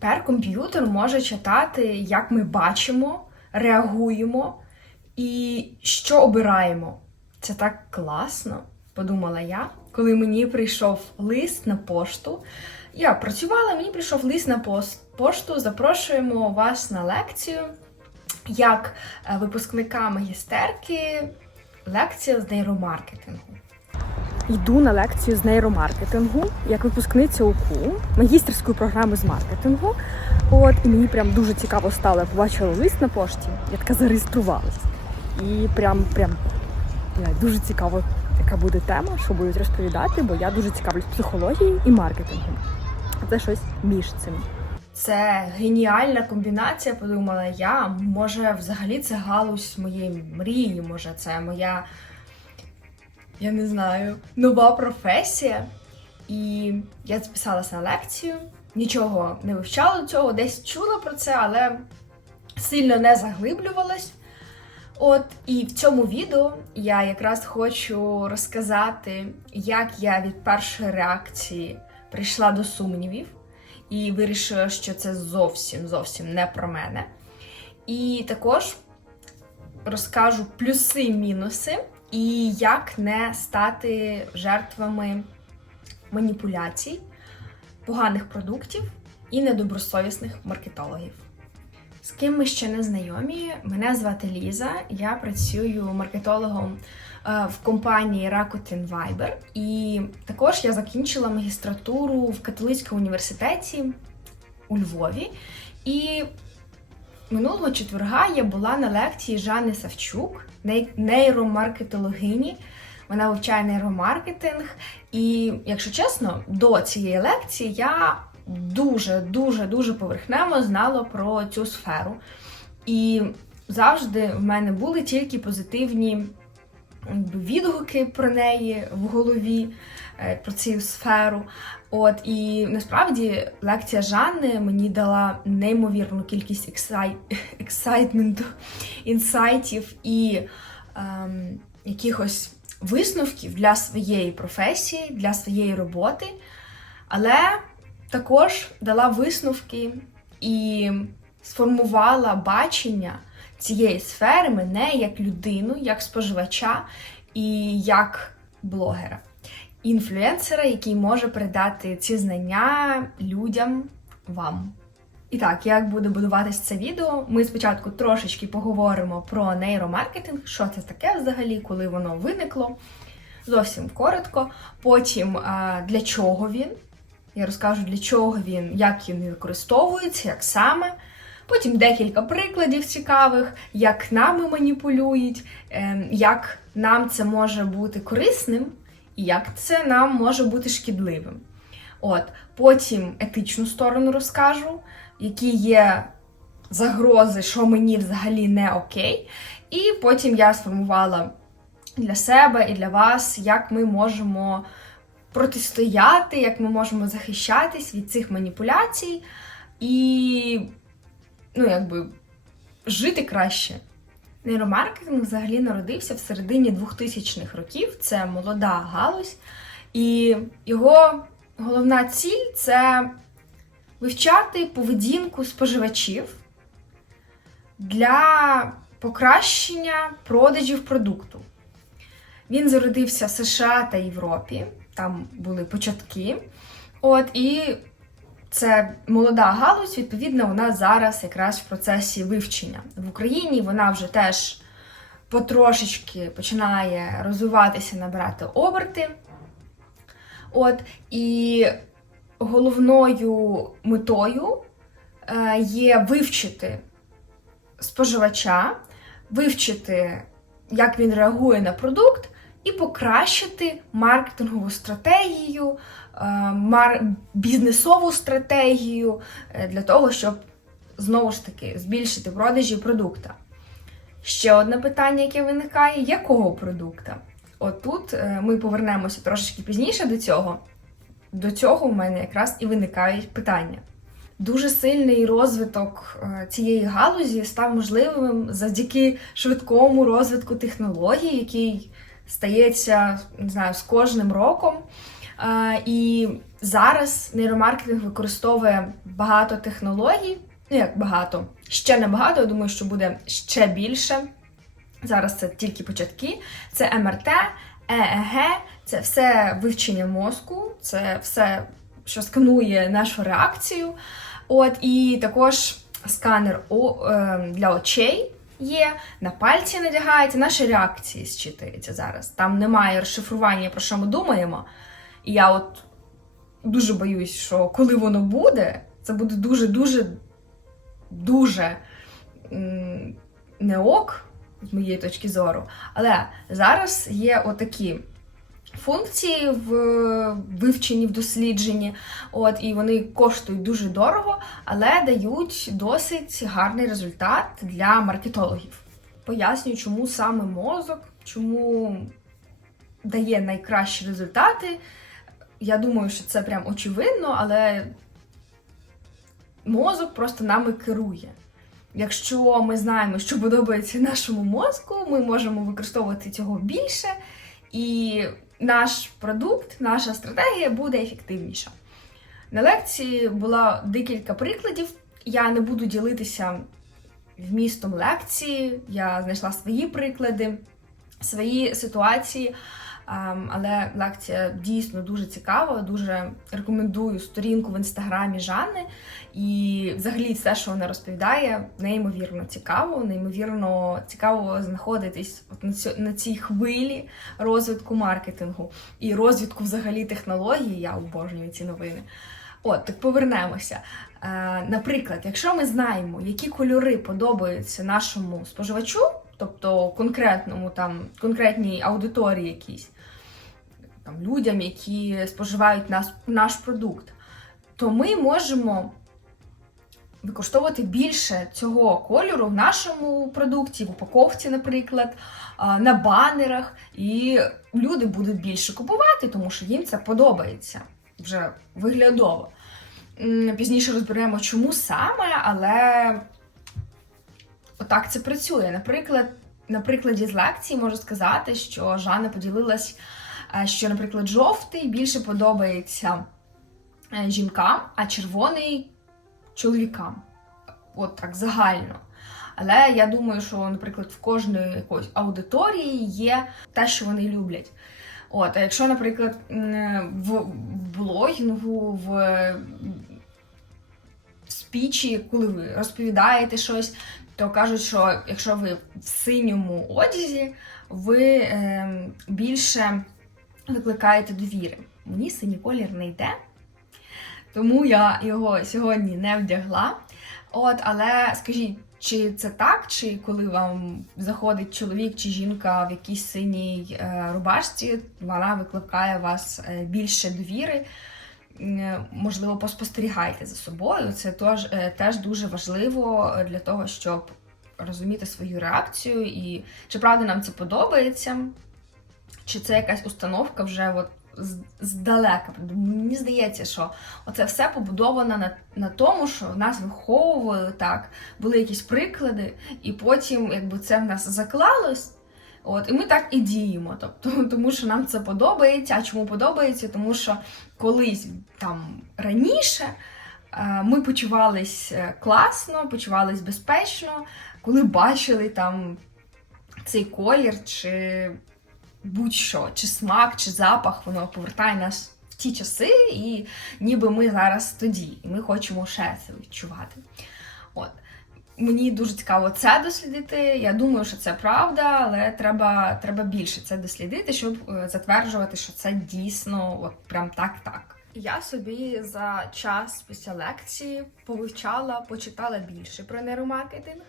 Тепер комп'ютер може читати, як ми бачимо, реагуємо і що обираємо. Це так класно, подумала я, коли мені прийшов лист на пошту. Я працювала, мені прийшов лист на пошту. Запрошуємо вас на лекцію як е, випускника магістерки. Лекція з нейромаркетингу. Йду на лекцію з нейромаркетингу як випускниця УКУ, магістерської програми з маркетингу. От і мені прям дуже цікаво стало. Я побачила лист на пошті, я така зареєструвалась. І прям прям дуже цікаво, яка буде тема, що будуть розповідати, бо я дуже цікавлюсь психологією і маркетингом. Це щось між цим. Це геніальна комбінація, подумала я. Може, взагалі це галузь моєї мрії, може, це моя, я не знаю, нова професія. І я записалася на лекцію, нічого не вивчала до цього, десь чула про це, але сильно не заглиблювалась. От і в цьому відео я якраз хочу розказати, як я від першої реакції прийшла до сумнівів і вирішила, що це зовсім зовсім не про мене. І також розкажу плюси-мінуси і як не стати жертвами маніпуляцій, поганих продуктів і недобросовісних маркетологів. З ким ми ще не знайомі, мене звати Ліза, я працюю маркетологом е, в компанії Rakuten Viber. І також я закінчила магістратуру в католицькому університеті у Львові. І минулого четверга я була на лекції Жанни Савчук, нейромаркетологині. Вона вивчає нейромаркетинг. І, якщо чесно, до цієї лекції я дуже, дуже, поверхнево знала про цю сферу. І завжди в мене були тільки позитивні відгуки про неї в голові, про цю сферу. От і насправді лекція Жанни мені дала неймовірну кількість ексай... ексайтменту, інсайтів і ем, якихось висновків для своєї професії, для своєї роботи. Але також дала висновки і сформувала бачення цієї сфери мене як людину, як споживача і як блогера, інфлюенсера, який може передати ці знання людям вам. І так, як буде будуватись це відео, ми спочатку трошечки поговоримо про нейромаркетинг, що це таке взагалі, коли воно виникло. Зовсім коротко. Потім для чого він. Я розкажу, для чого він, як він використовується, як саме. Потім декілька прикладів цікавих, як нами маніпулюють, ем, як нам це може бути корисним, і як це нам може бути шкідливим. От, потім етичну сторону розкажу, які є загрози, що мені взагалі не окей. І потім я сформувала для себе і для вас, як ми можемо протистояти, як ми можемо захищатись від цих маніпуляцій і, ну, якби, жити краще. Нейромаркетинг взагалі народився в середині 2000-х років. Це молода галузь, і його головна ціль це вивчати поведінку споживачів для покращення продажів продукту. Він зародився в США та Європі, там були початки. От і це молода галузь, відповідно, вона зараз якраз в процесі вивчення. В Україні вона вже теж потрошечки починає розвиватися, набирати оберти. От, і головною метою е, є вивчити споживача, вивчити, як він реагує на продукт, і покращити маркетингову стратегію. Бізнесову стратегію е, для того, щоб знову ж таки збільшити продажі продукта. Ще одне питання, яке виникає: якого продукта? От тут е, ми повернемося трошечки пізніше до цього. До цього у мене якраз і виникають питання. Дуже сильний розвиток е, цієї галузі став можливим завдяки швидкому розвитку технологій, який стається не знаю, з кожним роком. Е, І зараз нейромаркетинг використовує багато технологій, ну як багато, ще не багато, я думаю, що буде ще більше. Зараз це тільки початки. Це МРТ, ЕЕГ, це все вивчення мозку, це все, що сканує нашу реакцію. От і також сканер е, для очей є, на пальці надягається, наші реакції зчитуються зараз. Там немає розшифрування, про що ми думаємо. І я от дуже боюсь, що коли воно буде, це буде дуже-дуже дуже не ок, з моєї точки зору. Але зараз є отакі функції в вивченні, в дослідженні, от, і вони коштують дуже дорого, але дають досить гарний результат для маркетологів. Пояснюю, чому саме мозок, чому дає найкращі результати. Я думаю, що це прям очевидно, але мозок просто нами керує. Якщо ми знаємо, що подобається нашому мозку, ми можемо використовувати цього більше, і наш продукт, наша стратегія буде ефективніша. На лекції було декілька прикладів. Я не буду ділитися вмістом лекції, я знайшла свої приклади, свої ситуації. Але лекція дійсно дуже цікава. Дуже рекомендую сторінку в інстаграмі Жанни. І взагалі все, що вона розповідає, неймовірно цікаво, неймовірно цікаво знаходитись на, цій хвилі розвитку маркетингу і розвитку взагалі технологій. Я обожнюю ці новини. От, так повернемося. Е, наприклад, якщо ми знаємо, які кольори подобаються нашому споживачу, тобто конкретному там конкретній аудиторії якійсь, там людям, які споживають нас, наш продукт, то ми можемо використовувати більше цього кольору в нашому продукті, в упаковці, наприклад, на банерах, і люди будуть більше купувати, тому що їм це подобається вже виглядово. Пізніше розберемо, чому саме, але отак це працює. Наприклад, на прикладі з лекції можу сказати, що Жанна поділилась, що, наприклад, жовтий більше подобається е, жінкам, а червоний чоловікам. От так загально. Але я думаю, що, наприклад, в кожної якоїсь аудиторії є те, що вони люблять. От, а якщо, наприклад, в блогінгу, в спічі, коли ви розповідаєте щось, то кажуть, що якщо ви в синьому одязі, ви е, більше викликаєте довіри. Мені синій колір не йде, тому я його сьогодні не вдягла. От, але скажіть, чи це так, чи коли вам заходить чоловік чи жінка в якійсь синій е, рубашці, вона викликає вас е, більше довіри? Е, Можливо, поспостерігайте за собою. Це теж, теж дуже важливо для того, щоб розуміти свою реакцію і чи правда нам це подобається, чи це якась установка вже от здалека. Мені здається, що оце все побудовано на, на тому, що нас виховували так, були якісь приклади, і потім, якби це в нас заклалось. От, і ми так і діємо. Тобто, тому що нам це подобається. А чому подобається? Тому що колись там раніше е, ми почувались е, класно, почувались безпечно, коли бачили там цей колір, чи будь-що, чи смак, чи запах, воно повертає нас в ті часи, і ніби ми зараз тоді, і ми хочемо ще це відчувати. От. Мені дуже цікаво це дослідити. Я думаю, що це правда, але треба, треба більше це дослідити, щоб е, затверджувати, що це дійсно от прям так-так. Я собі за час після лекції повивчала, почитала більше про нейромаркетинг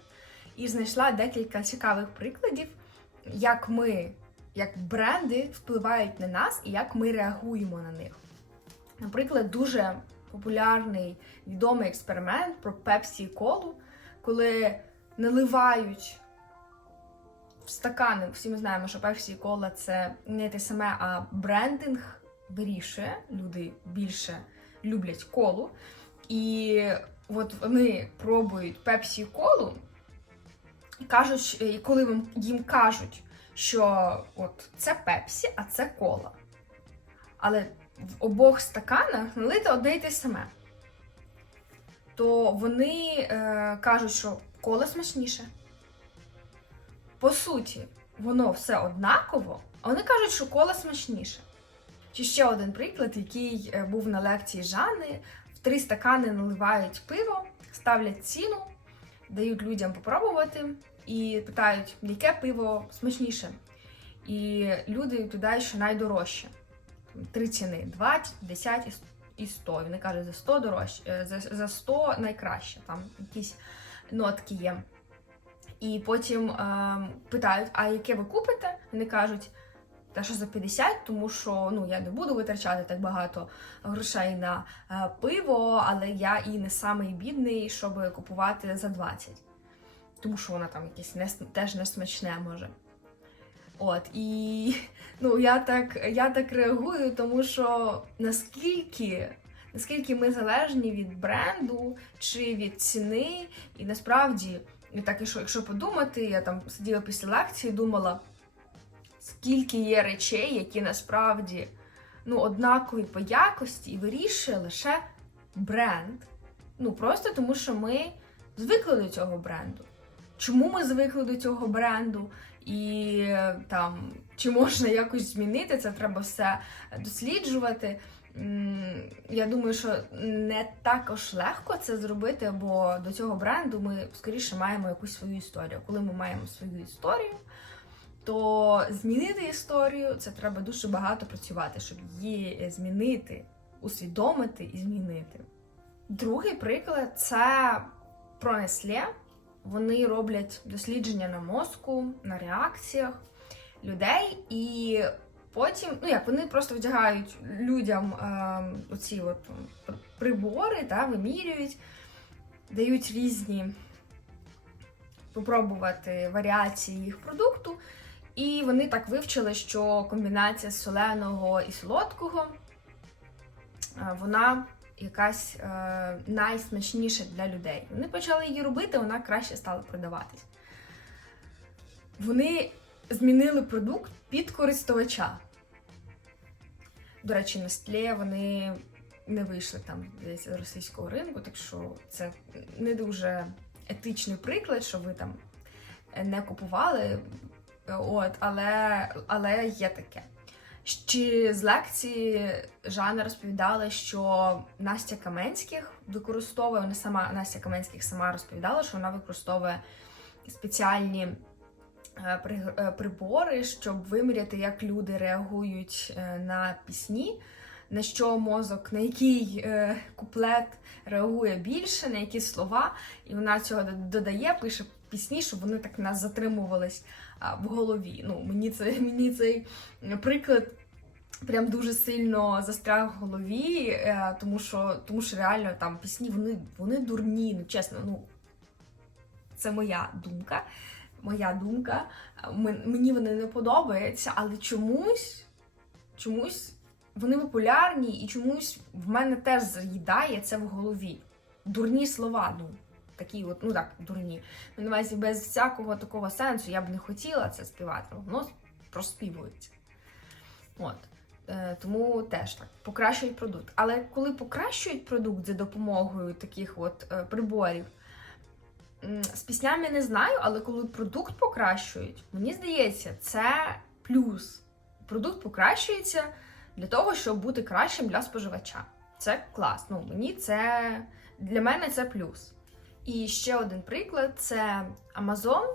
і знайшла декілька цікавих прикладів, як ми, як бренди впливають на нас і як ми реагуємо на них. Наприклад, дуже популярний відомий експеримент про Пепсі і колу, коли наливають в стакани. Всі ми знаємо, що Пепсі і кола це не те саме, а брендинг вирішує. Люди більше люблять колу. І от вони пробують Пепсі і колу, кажуть, коли їм кажуть, що от це Пепсі, а це кола. Але в обох стаканах налити одне й те саме, то вони е, кажуть, що коло смачніше. По суті, воно все однаково, а вони кажуть, що коло смачніше. Чи ще один приклад, який е, був на лекції Жани: в три стакани наливають пиво, ставлять ціну, дають людям попробувати і питають, яке пиво смачніше. І люди відповідають, що найдорожче. Три ціни: 20, 10 і с- і 100. Вони кажуть, за 100 дорожче, е, за, за 100 найкраще. Там якісь нотки є. І потім ем, питають, а яке ви купите? Вони кажуть, та що за 50, тому що ну я не буду витрачати так багато грошей на е, пиво, але я і не самий бідний, щоб купувати за 20. Тому що вона там якесь не, теж не смачне може. От, і ну, я так, я так реагую, тому що наскільки, наскільки ми залежні від бренду чи від ціни, і насправді, і так, якщо, якщо подумати, я там сиділа після лекції, думала, скільки є речей, які насправді ну, однакові по якості і вирішує лише бренд. Ну просто тому, що ми звикли до цього бренду. Чому ми звикли до цього бренду? І там чи можна якось змінити це, треба все досліджувати. Я думаю, що не також легко це зробити, бо до цього бренду ми скоріше маємо якусь свою історію. Коли ми маємо свою історію, то змінити історію це треба дуже багато працювати, щоб її змінити, усвідомити і змінити. Другий приклад це про Nestlé. Вони роблять дослідження на мозку, на реакціях людей, і потім, ну як вони просто вдягають людям е, оці прибори, та, вимірюють, дають різні попробувати варіації їх продукту. І вони так вивчили, що комбінація соленого і солодкого е, вона якась е, найсмачніша для людей. Вони почали її робити, вона краще стала продаватись. Вони змінили продукт під користувача. До речі, Nestlé вони не вийшли там здається, з російського ринку, так що це не дуже етичний приклад, що ви там не купували. От, але, але є таке. Ще з лекції Жанна розповідала, що Настя Каменських використовує, вона сама Настя Каменських сама розповідала, що вона використовує спеціальні е, е, прибори, щоб виміряти, як люди реагують е, на пісні, на що мозок, на який куплет реагує більше, на які слова. І вона цього додає, пише пісні, щоб вони так нас затримувались в голові. Ну, мені, це, мені цей приклад прям дуже сильно застряг в голові, е, тому що, тому що реально там пісні вони, вони дурні, ну чесно, ну це моя думка. Моя думка. Мені вони не подобаються, але чомусь, чомусь вони популярні і чомусь в мене теж заїдає це в голові. Дурні слова, ну такі, от, ну так, дурні. На без всякого такого сенсу я б не хотіла це співати, воно проспівується. От. Е, тому теж так, покращують продукт. Але коли покращують продукт за допомогою таких от е, приборів, з піснями не знаю, але коли продукт покращують, мені здається, це плюс. Продукт покращується для того, щоб бути кращим для споживача. Це клас. Ну, мені це для мене це плюс. І ще один приклад це Amazon,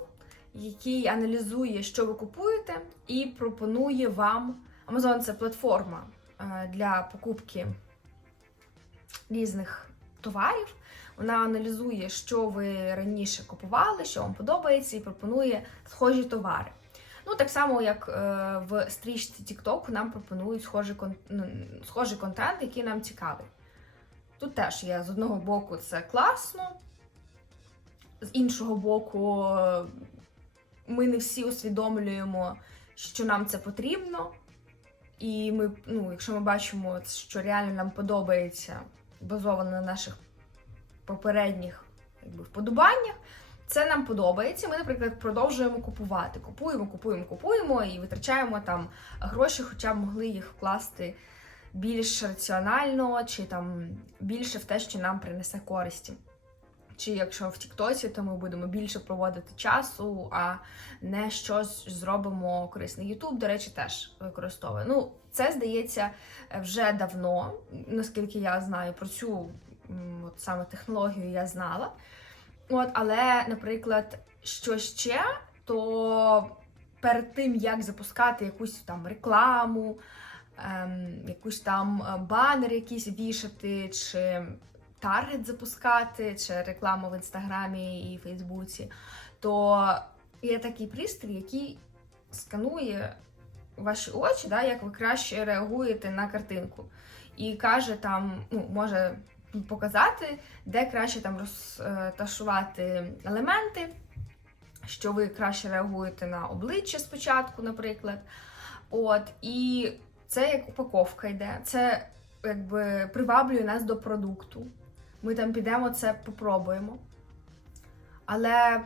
який аналізує, що ви купуєте, і пропонує вам. Amazon це платформа е, для покупки різних товарів. Вона аналізує, що ви раніше купували, що вам подобається, і пропонує схожі товари. Ну, так само, як е, в стрічці TikTok нам пропонують схожий, ну, схожий контент, який нам цікавий. Тут теж є з одного боку це класно, з іншого боку, е, ми не всі усвідомлюємо, що нам це потрібно. І ми, ну, якщо ми бачимо, що реально нам подобається, базовано на наших попередніх якби, вподобаннях, це нам подобається. Ми, наприклад, продовжуємо купувати. Купуємо, купуємо, купуємо і витрачаємо там гроші, хоча б могли їх вкласти більш раціонально, чи там більше в те, що нам принесе користі. Чи якщо в Тіктоці, то ми будемо більше проводити часу, а не щось зробимо корисне. Ютуб, до речі, теж використовує. Ну, це здається вже давно, наскільки я знаю про цю от саме технологію я знала. От, але, наприклад, що ще, то перед тим, як запускати якусь там рекламу, ем, якусь там е, банер якийсь вішати, чи таргет запускати, чи рекламу в інстаграмі і Фейсбуці, то є такий пристрій, який сканує ваші очі, да, як ви краще реагуєте на картинку. І каже там, ну, може показати, де краще там розташувати елементи, що ви краще реагуєте на обличчя спочатку, наприклад. От, і це як упаковка йде. Це якби приваблює нас до продукту. Ми там підемо це попробуємо. Але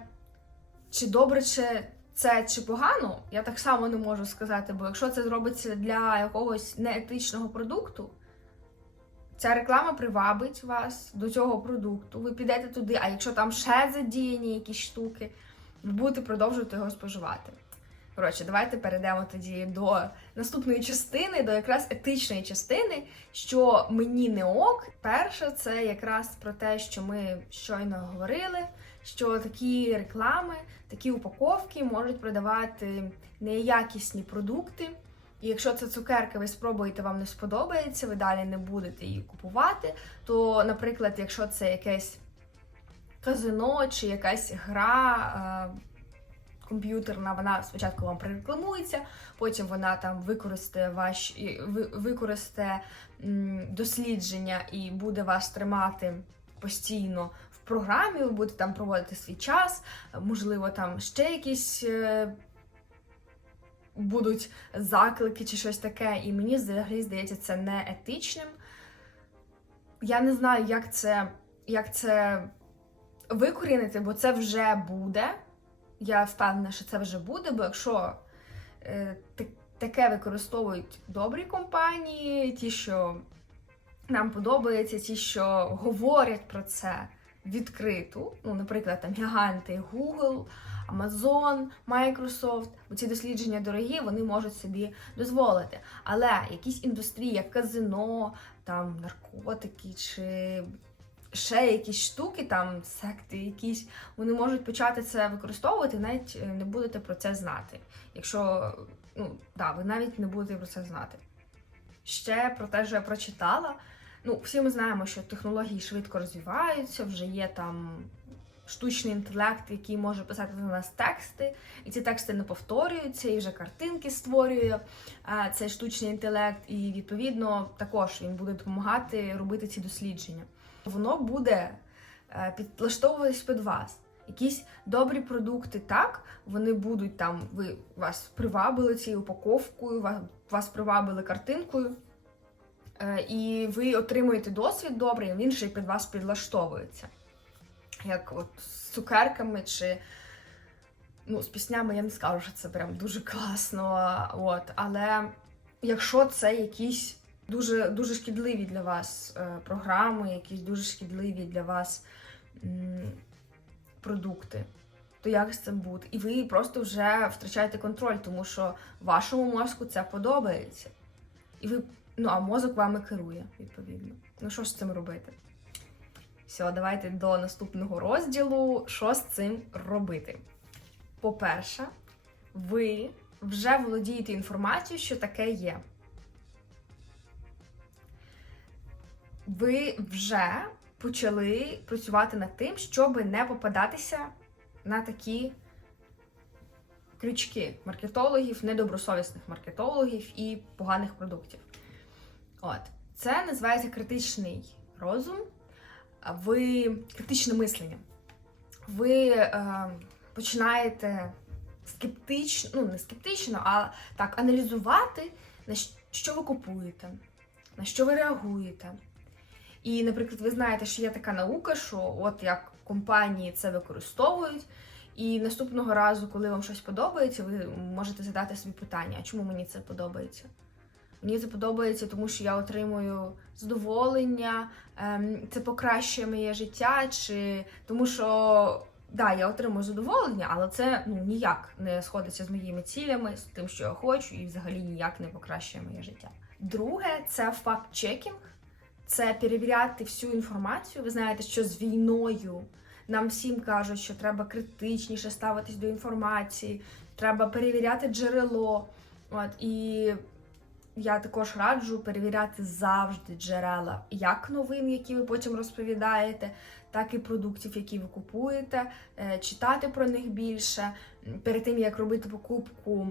чи добре чи це чи погано, я так само не можу сказати, бо якщо це зробиться для якогось неетичного продукту, ця реклама привабить вас до цього продукту, ви підете туди, а якщо там ще задіяні якісь штуки, ви будете продовжувати його споживати. Коротше, давайте перейдемо тоді до наступної частини, до якраз етичної частини, що мені не ок. Перше, це якраз про те, що ми щойно говорили, що такі реклами, такі упаковки можуть продавати неякісні продукти. І якщо це цукерка, ви спробуєте, вам не сподобається, ви далі не будете її купувати. То, наприклад, якщо це якесь казино чи якась гра. Комп'ютерна, вона спочатку вам прорекламується, потім вона там використає ваші ви- використає дослідження і буде вас тримати постійно в програмі. Ви будете там проводити свій час, можливо, там ще якісь. е, Будуть заклики чи щось таке, і мені взагалі здається це не етичним. Я не знаю, як це, як це викорінити, бо це вже буде. Я впевнена, що це вже буде, бо якщо е, таке використовують добрі компанії, ті, що нам подобається, ті, що говорять про це відкрито, ну, наприклад, там гіганти Google, Amazon, Microsoft, бо ці дослідження дорогі, вони можуть собі дозволити. Але якісь індустрії, як казино, там наркотики чи ще якісь штуки, там секти якісь, вони можуть почати це використовувати, навіть е, не будете про це знати. Якщо ну да, ви навіть не будете про це знати. Ще про те, що я прочитала. Ну, всі ми знаємо, що технології швидко розвиваються, вже є там штучний інтелект, який може писати за нас тексти, і ці тексти не повторюються, і вже картинки створює а, цей штучний інтелект, і відповідно також він буде допомагати робити ці дослідження. Воно буде е, підлаштовуватись під вас. Якісь добрі продукти, так, вони будуть там, ви вас привабили цією упаковкою, вас, вас привабили картинкою, е, і ви отримуєте досвід добрий, він ще й під вас підлаштовується. Як от з цукерками чи ну, з піснями я не скажу, що це прям дуже класно. От, але якщо це якісь дуже, дуже шкідливі для вас е, програми, якісь дуже шкідливі для вас продукти, то як з цим бути? І ви просто вже втрачаєте контроль, тому що вашому мозку це подобається. І ви, ну а мозок вами керує, відповідно. Ну що ж з цим робити? Все, давайте до наступного розділу. Що з цим робити? По-перше, ви вже володієте інформацією, що таке є. Ви вже почали працювати над тим, щоб не попадатися на такі крючки маркетологів, недобросовісних маркетологів і поганих продуктів. От, це називається критичний розум, ви критичне мислення. Ви е, починаєте скептично, ну не скептично, а так аналізувати, на що ви купуєте, на що ви реагуєте. І, наприклад, ви знаєте, що є така наука, що от як компанії це використовують, і наступного разу, коли вам щось подобається, ви можете задати собі питання, а чому мені це подобається? Мені це подобається, тому що я отримую задоволення, ем, це покращує моє життя, чи тому що да, я отримую задоволення, але це ну ніяк не сходиться з моїми цілями, з тим, що я хочу, і взагалі ніяк не покращує моє життя. Друге, це факт-чекінг, це перевіряти всю інформацію. Ви знаєте, що з війною нам всім кажуть, що треба критичніше ставитись до інформації, треба перевіряти джерело. От і я також раджу перевіряти завжди джерела як новин, які ви потім розповідаєте, так і продуктів, які ви купуєте, е, читати про них більше. Перед тим як робити покупку,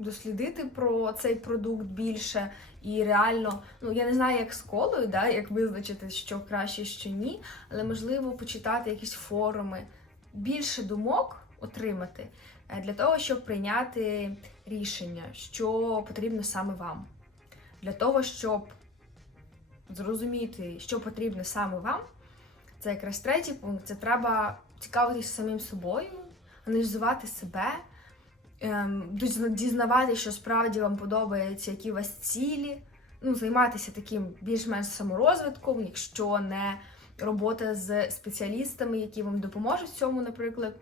дослідити про цей продукт більше і реально, ну я не знаю, як з колою, да, як визначити, що краще, що ні, але можливо почитати якісь форуми, більше думок отримати е, для того, щоб прийняти рішення, що потрібно саме вам. Для того, щоб зрозуміти, що потрібно саме вам, це якраз третій пункт. Це треба цікавитись самим собою, аналізувати себе, дізнаватися, що справді вам подобається, які у вас цілі. Ну, займатися таким більш-менш саморозвитком, якщо не робота з спеціалістами, які вам допоможуть в цьому, наприклад,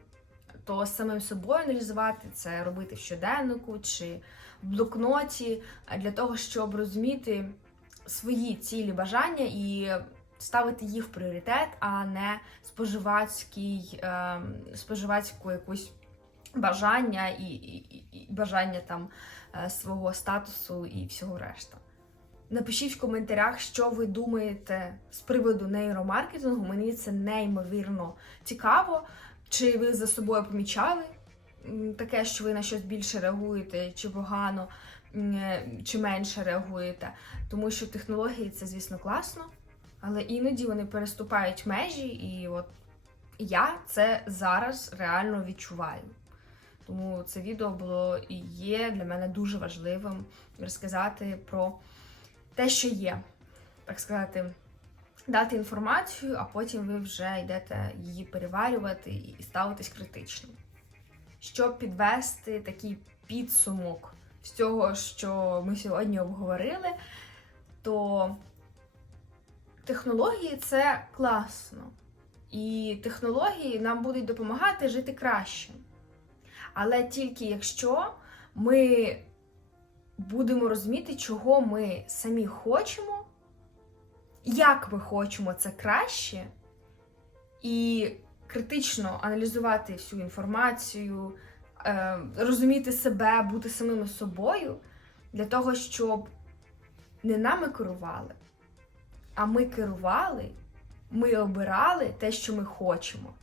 то самим собою аналізувати це робити в щоденнику чи в блокноті а для того, щоб розуміти свої цілі, бажання і ставити їх в пріоритет, а не споживацький, е, споживацьку якусь бажання і, і, і- бажання там е, свого статусу і всього решта. Напишіть в коментарях, що ви думаєте з приводу нейромаркетингу. Мені це неймовірно цікаво. Чи ви за собою помічали таке, що ви на щось більше реагуєте, чи погано, е, чи менше реагуєте? Тому що технології це, звісно, класно, але іноді вони переступають межі, і от я це зараз реально відчуваю. Тому це відео було і є для мене дуже важливим розказати про те, що є, так сказати, дати інформацію, а потім ви вже йдете її переварювати і ставитись критично. Щоб підвести такий підсумок всього, що ми сьогодні обговорили, то технології це класно. І технології нам будуть допомагати жити краще. Але тільки якщо ми будемо розуміти, чого ми самі хочемо, як ми хочемо це краще, і критично аналізувати всю інформацію, е, розуміти себе, бути самими собою, для того, щоб не нами керували, а ми керували, ми обирали те, що ми хочемо.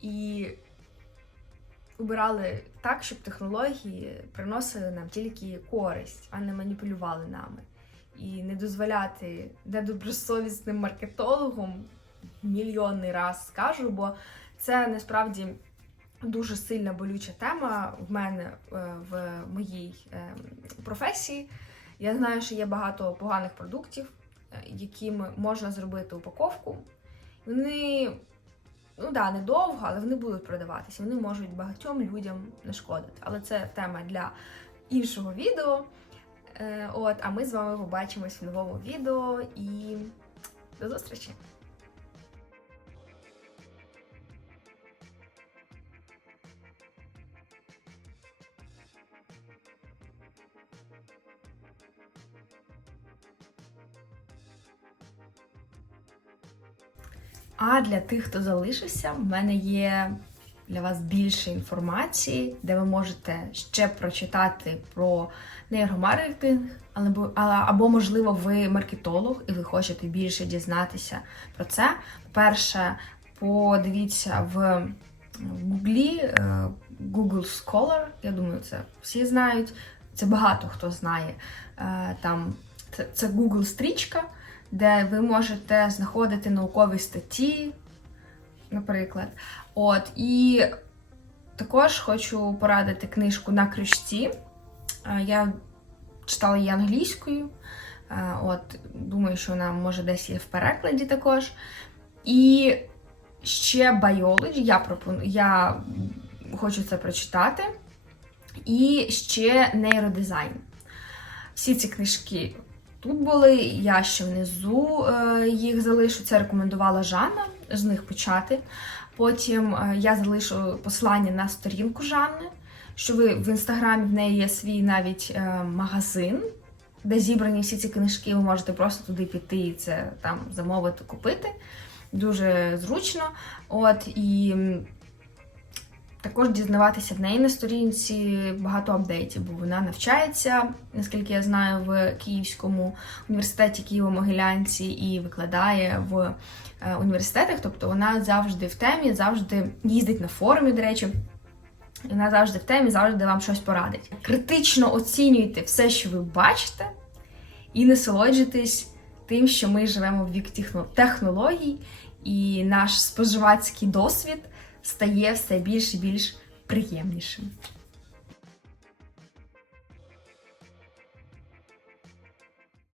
І обирали так, щоб технології приносили нам тільки користь, а не маніпулювали нами. І не дозволяти недобросовісним маркетологам мільйонний раз скажу, бо це насправді дуже сильна болюча тема в мене е, в моїй е, професії. Я знаю, що є багато поганих продуктів, е, якими можна зробити упаковку. Вони ну да, недовго, але вони будуть продаватися. Вони можуть багатьом людям нашкодити. Але це тема для іншого відео. Е, От, а ми з вами побачимось в новому відео і до зустрічі! А для тих, хто залишився, в мене є для вас більше інформації, де ви можете ще прочитати про нейромаркетинг, або, можливо, ви маркетолог і ви хочете більше дізнатися про це. Перше, подивіться в Гуглі е, Google Scholar. Я думаю, це всі знають. Це багато хто знає. Е, Там це, це Google стрічка, де ви можете знаходити наукові статті, наприклад. От, і також хочу порадити книжку на крючці. Е, Я читала її англійською. Е, От, думаю, що вона може десь є в перекладі також. І ще Biology, я пропоную, я хочу це прочитати. і ще нейродизайн. Всі ці книжки тут були. Я ще внизу е, їх залишу. Це рекомендувала Жанна з них почати. Потім е, я залишу посилання на сторінку Жанни, що ви в інстаграмі в неї є свій навіть е, магазин, де зібрані всі ці книжки. Ви можете просто туди піти і це там замовити, купити. Дуже зручно. От і також дізнаватися в неї на сторінці багато апдейтів, бо вона навчається, наскільки я знаю, в Київському університеті Києво-Могилянці і викладає в е, університетах. Тобто вона завжди в темі, завжди їздить на форумі, до речі. І Вона завжди в темі, завжди вам щось порадить. Критично оцінюйте все, що ви бачите, і насолоджуйтесь тим, що ми живемо в вік технологій, і наш споживацький досвід стає все більш і більш приємнішим.